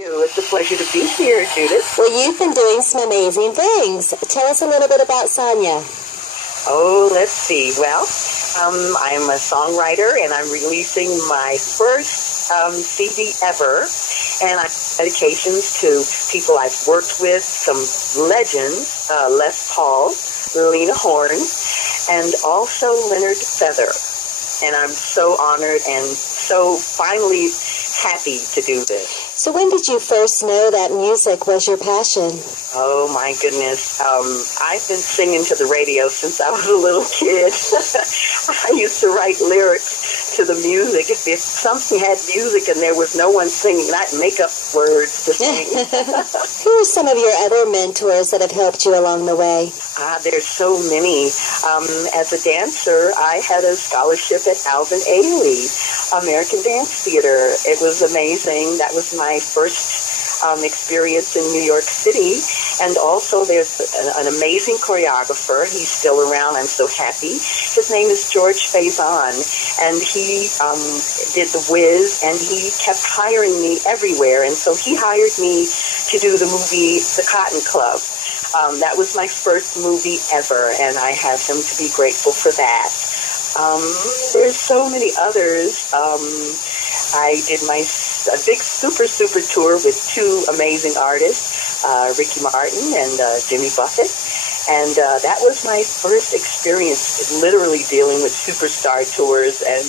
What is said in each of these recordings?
It's a pleasure to be here, Judyth. Well, you've been doing some amazing things. Tell us a little bit about Sonya. Oh, let's see. Well, I'm a songwriter, and I'm releasing my first CD ever. And I dedications to people I've worked with, some legends, Les Paul, Lena Horne, and also Leonard Feather. And I'm so honored and so finally happy to do this. So when did you first know that music was your passion? Oh, my goodness. I've been singing to the radio since I was a little kid. I used to write lyrics to the music. If something had music and there was no one singing, I'd make up words to sing. Who are some of your other mentors that have helped you along the way? There's so many. As a dancer, I had a scholarship at Alvin Ailey American Dance Theater. It was amazing. That was my first experience in New York City. And also there's an amazing choreographer. He's still around. I'm so happy. His name is George Faison, and he did The Wiz, and he kept hiring me everywhere. And so he hired me to do the movie The Cotton Club. That was my first movie ever, and I have him to be grateful for that. There's so many others. I did a big super tour with two amazing artists, Ricky Martin and Jimmy Buffett. And that was my first experience literally dealing with superstar tours, and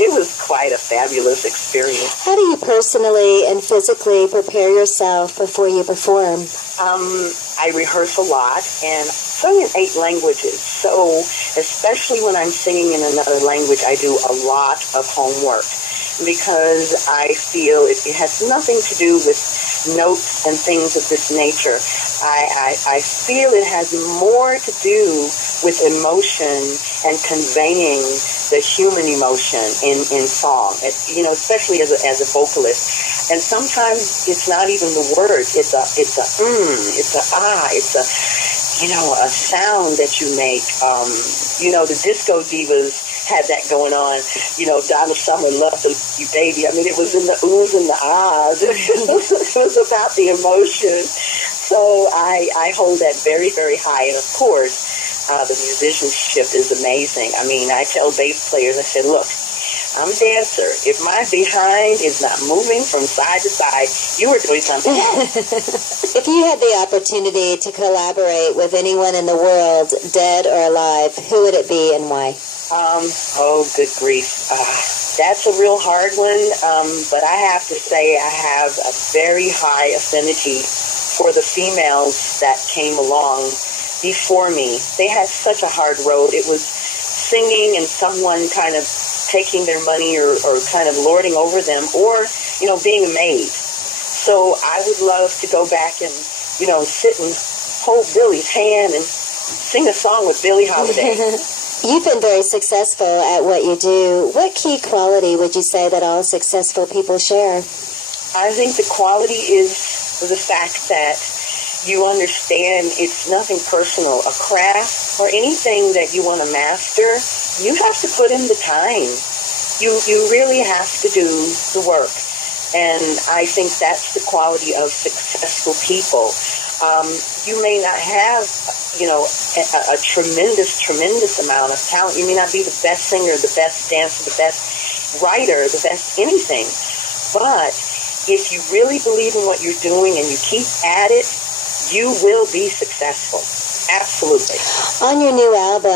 it was quite a fabulous experience. How do you personally and physically prepare yourself before you perform? I rehearse a lot, and sing in 8 languages, so especially when I'm singing in another language, I do a lot of homework, because I feel it has nothing to do with notes and things of this nature. I feel it has more to do with emotion and conveying the human emotion in song, especially as a vocalist. And sometimes it's not even the words. It's a sound that you make. The disco divas had that going on. Donna Summer loved You Baby. I mean, it was in the oohs and the ahs. It was about the emotion. So I hold that very, very high. And of course, the musicianship is amazing. I mean, I tell bass players, I said, look, I'm a dancer. If my behind is not moving from side to side, you are doing something else. If you had the opportunity to collaborate with anyone in the world, dead or alive, who would it be and why? Good grief. That's a real hard one, but I have to say I have a very high affinity for the females that came along before me. They had such a hard road. It was singing and someone kind of taking their money or kind of lording over them, or, being a maid. So I would love to go back and, sit and hold Billy's hand and sing a song with Billie Holiday. You've been very successful at what you do. What key quality would you say that all successful people share? I think the quality is the fact that you understand it's nothing personal. A craft or anything that you want to master, you have to put in the time. You really have to do the work. And I think that's the quality of successful people. You may not have, a tremendous amount of talent. You may not be the best singer, the best dancer, the best writer, the best anything. But if you really believe in what you're doing and you keep at it, you will be successful. Absolutely. On your new album,